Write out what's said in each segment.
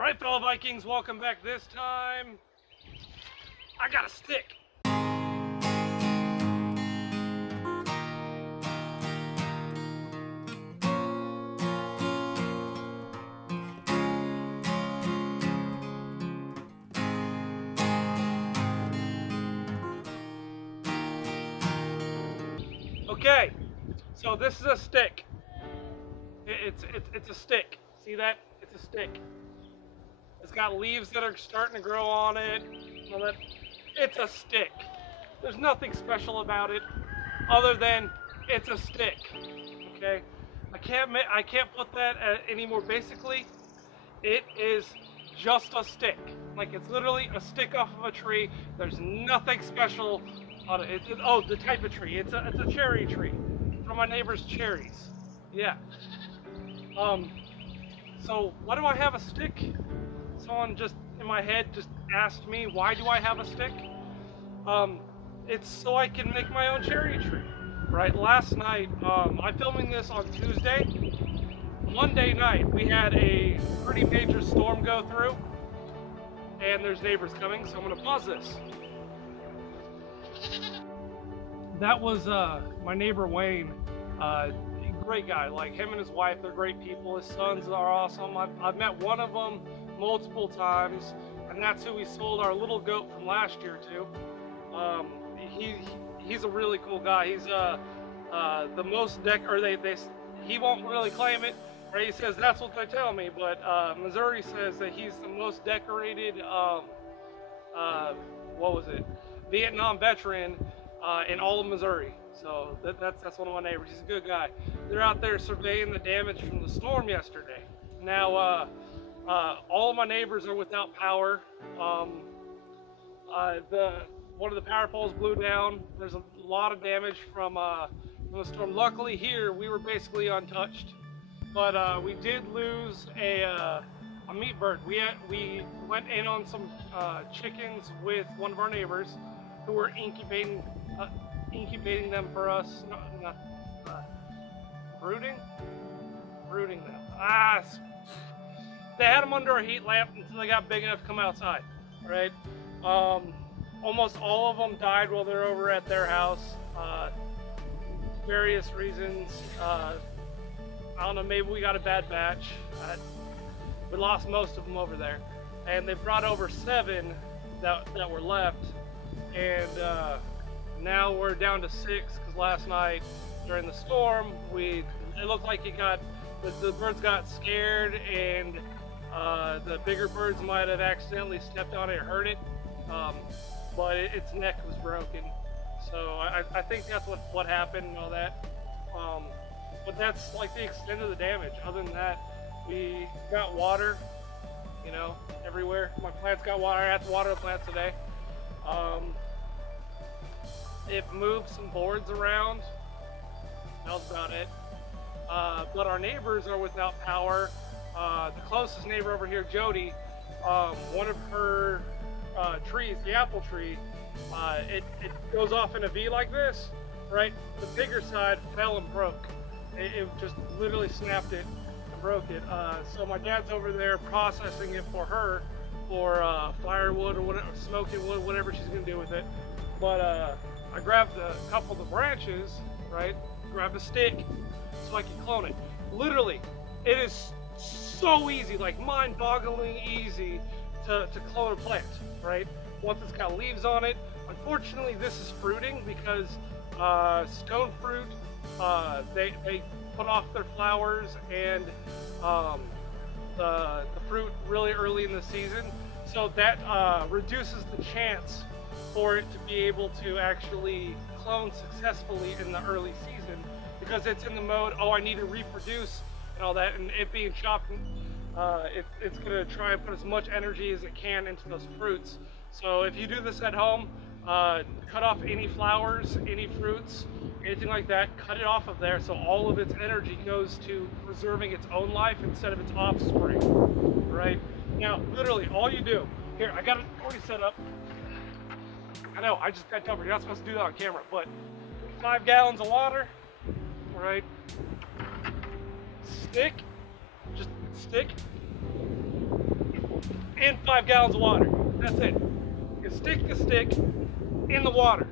All right, fellow Vikings, welcome back. This time, I got a stick. Okay, so this is a stick. It's a stick. See that? It's a stick. It's got leaves that are starting to grow on it. It's a stick. There's nothing special about it other than it's a stick. Okay, I can't put that any more basically. It is just a stick. Like, it's literally a stick off of a tree. There's nothing special on it. Oh, the type of tree. It's a cherry tree from my neighbor's cherries. Yeah. So why do I have a stick? Someone just in my head just asked me, why do I have a stick? It's so I can make my own cherry tree. Right, last night, I'm filming this on Tuesday. Monday night, we had a pretty major storm go through, and there's neighbors coming, so I'm gonna pause this. That was my neighbor Wayne. Great guy. Like, him and his wife, they're great people. His sons are awesome. I've met one of them multiple times, and that's who we sold our little goat from last year to. He's a really cool guy. He's the most he won't really claim it, right? He says that's what they tell me, but Missouri says that he's the most decorated Vietnam veteran in all of Missouri. So that's one of my neighbors. He's a good guy. They're out there surveying the damage from the storm yesterday. Now, all of my neighbors are without power. One of the power poles blew down. There's a lot of damage from the storm. Luckily here, we were basically untouched, but we did lose a meat bird. We went in on some chickens with one of our neighbors who were incubating them for us. Brooding them. They had them under a heat lamp until they got big enough to come outside. Right? Almost all of them died while they're over at their house. Various reasons. I don't know, maybe we got a bad batch. We lost most of them over there. And they brought over 7 that were left. And now we're down to 6 because last night during the storm, it looked like the birds got scared, and the bigger birds might have accidentally stepped on it or hurt it. But its neck was broken, so I think that's what happened and all that. But that's like the extent of the damage. Other than that, we got water, everywhere. My plants got water. I had to water the plants today. It moved some boards around. That was about it. But our neighbors are without power. The closest neighbor over here, Jody, one of her trees, the apple tree, it goes off in a V like this, right? The bigger side fell and broke. It just literally snapped it and broke it. So my dad's over there processing it for her for firewood or whatever, smoking wood, whatever she's gonna do with it. But I grabbed a couple of the branches, right? Grabbed a stick so I could clone it. Literally, it is so easy, like mind-bogglingly easy to clone a plant, right? Once it's got leaves on it. Unfortunately, this is fruiting because stone fruit, they put off their flowers and the fruit really early in the season. So that reduces the chance for it to be able to actually clone successfully in the early season, because it's in the mode, oh, I need to reproduce and all that, and it being chopped, it's going to try and put as much energy as it can into those fruits. So if you do this at home, cut off any flowers, any fruits, anything like that, cut it off of there so all of its energy goes to preserving its own life instead of its offspring, right? Now, literally, all you do, here, I got it already set up. I know, I just got over. You're not supposed to do that on camera, but 5 gallons of water, right? Stick, just stick, in 5 gallons of water. That's it. You stick the stick in the water.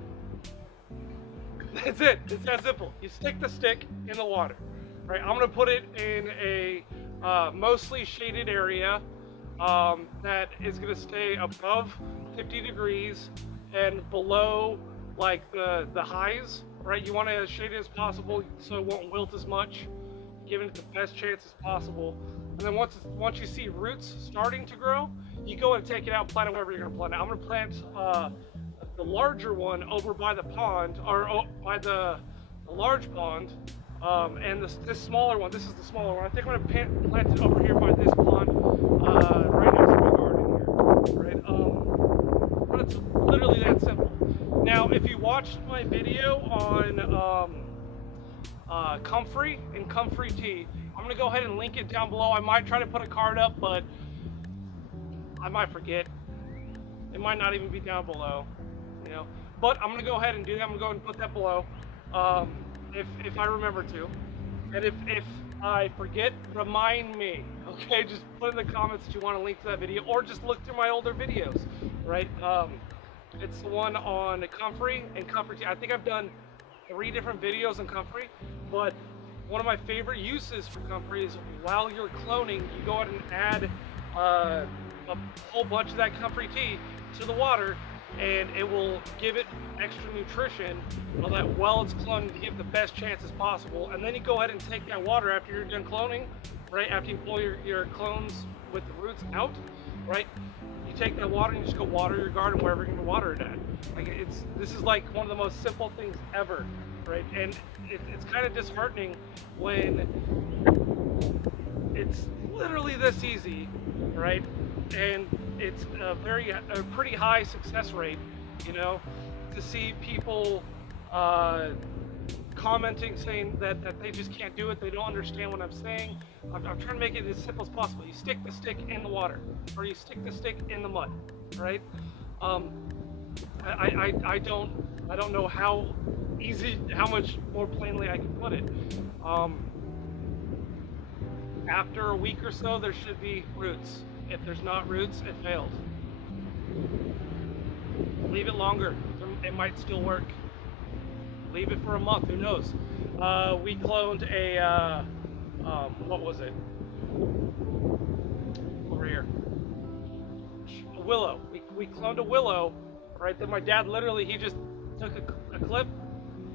That's it. It's that simple. You stick the stick in the water. Right? I'm gonna put it in a mostly shaded area that is gonna stay above 50 degrees and below like the highs. Right? You want it as shaded as possible so it won't wilt as much, giving it the best chance as possible. And then once you see roots starting to grow, you go and take it out and plant it wherever you're gonna plant it. I'm gonna plant the larger one over by the pond, or by the large pond, and this smaller one, this is the smaller one. I think I'm gonna plant it over here by this pond, right next to my garden here, right? But it's literally that simple. Now, if you watched my video on comfrey and comfrey tea, I'm gonna go ahead and link it down below. I might try to put a card up, but I might forget. It might not even be down below, you know. But I'm gonna go ahead and do that. I'm gonna go ahead and put that below, if I remember to. And if I forget, remind me. Okay, just put in the comments that you want to link to that video, or just look through my older videos. Right? It's the one on comfrey and comfrey tea. I think I've done 3 different videos on comfrey, but one of my favorite uses for comfrey is while you're cloning, you go ahead and add a whole bunch of that comfrey tea to the water, and it will give it extra nutrition while it's cloning to give the best chances possible. And then you go ahead and take that water after you're done cloning, right? After you pull your clones with the roots out, right? You take that water and you just go water your garden wherever you're gonna water it at. Like this is like one of the most simple things ever, right? And it's kind of disheartening when it's literally this easy, right? And it's a pretty high success rate, you know, to see people commenting saying that they just can't do it, they don't understand what I'm saying. I'm trying to make it as simple as possible. You stick the stick in the water, or you stick the stick in the mud, right? I don't know how much more plainly I can put it. After a week or so, there should be roots. If there's not roots, it failed. Leave it longer. It might still work. Leave it for a month. Who knows? We cloned a what was it? Over here. A willow. We cloned a willow. Right then, my dad literally he just took a clip,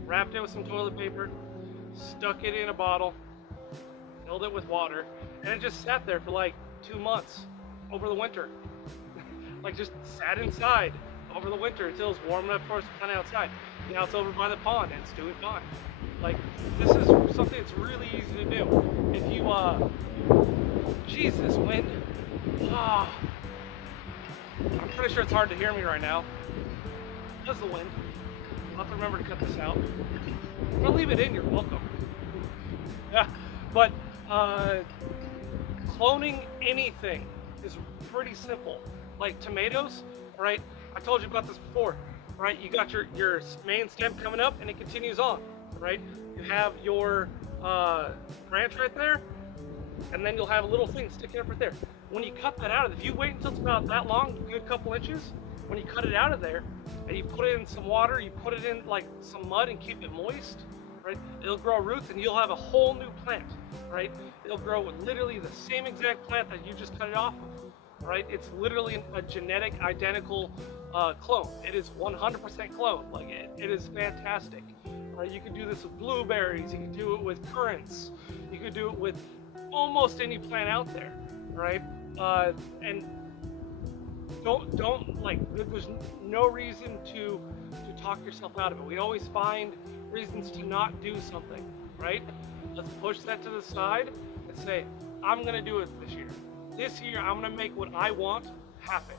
wrapped it with some toilet paper, stuck it in a bottle, filled it with water, and it just sat there for like 2 months. Over the winter. Like just sat inside over the winter until it's warm enough for us to plant outside. Now it's over by the pond and it's doing fine. Like this is something that's really easy to do. If you Jesus, wind. I'm pretty sure it's hard to hear me right now. That's the wind. I'll have to remember to cut this out. I'm gonna leave it in, you're welcome. Yeah, but cloning anything is pretty simple. Like tomatoes, right? I told you about this before, right? You got your main stem coming up and it continues on, right? You have your branch right there, and then you'll have a little thing sticking up right there. When you cut that out of it, if you wait until it's about that long, a good couple inches, when you cut it out of there and you put it in some water, you put it in like some mud and keep it moist, right? It'll grow roots and you'll have a whole new plant, right? It'll grow with literally the same exact plant that you just cut it off of, right? It's literally a genetic identical clone. It is 100% clone. Like it is fantastic, right? You can do this with blueberries. You can do it with currants. You can do it with almost any plant out there, right? And don't like. There's no reason to talk yourself out of it. We always find reasons to not do something, right? Let's push that to the side and say, I'm gonna do it this year. This year, I'm gonna make what I want happen,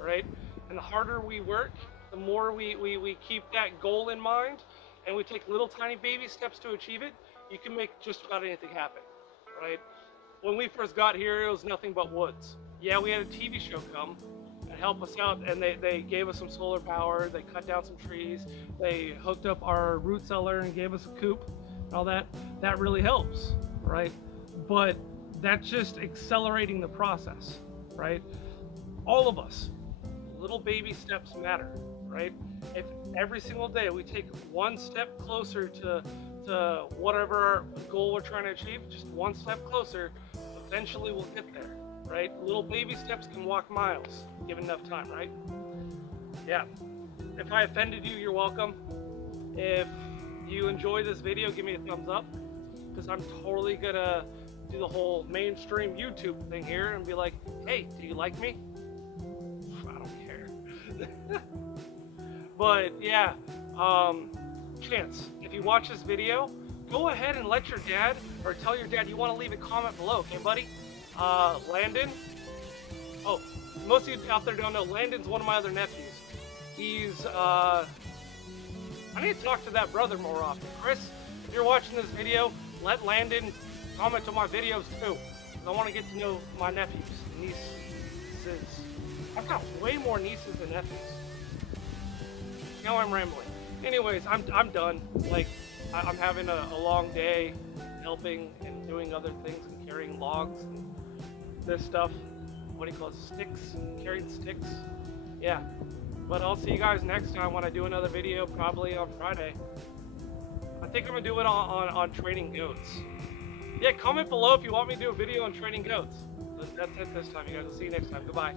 right? And the harder we work, the more we keep that goal in mind, and we take little tiny baby steps to achieve it, you can make just about anything happen, right? When we first got here, it was nothing but woods. Yeah, we had a TV show come and help us out, and they gave us some solar power, they cut down some trees, they hooked up our root cellar and gave us a coop, and all that. That really helps, right? But that's just accelerating the process, right? all of us, little baby steps matter, right? If every single day we take one step closer to whatever goal we're trying to achieve, just one step closer, eventually we'll get there, right? Little baby steps can walk miles, given enough time, right? Yeah. If I offended you, you're welcome. If you enjoy this video, give me a thumbs up, because I'm totally gonna do the whole mainstream YouTube thing here and be like, hey, do you like me? I don't care. But yeah, Chance, if you watch this video, go ahead and let your dad, or tell your dad you want to leave a comment below, okay, buddy? Landon. Oh, most of you out there don't know, Landon's one of my other nephews. He's, I need to talk to that brother more often. Chris, if you're watching this video, let Landon comment on my videos too. I want to get to know my nephews, nieces. I've got way more nieces than nephews. Now I'm rambling. Anyways, I'm done. Like, I'm having a long day helping and doing other things and carrying logs and this stuff. What do you call it? Sticks? Carrying sticks? Yeah. But I'll see you guys next time when I do another video, probably on Friday. I think I'm gonna do it on training goats. Yeah, comment below if you want me to do a video on training goats. That's it this time, you guys. I'll see you next time. Goodbye.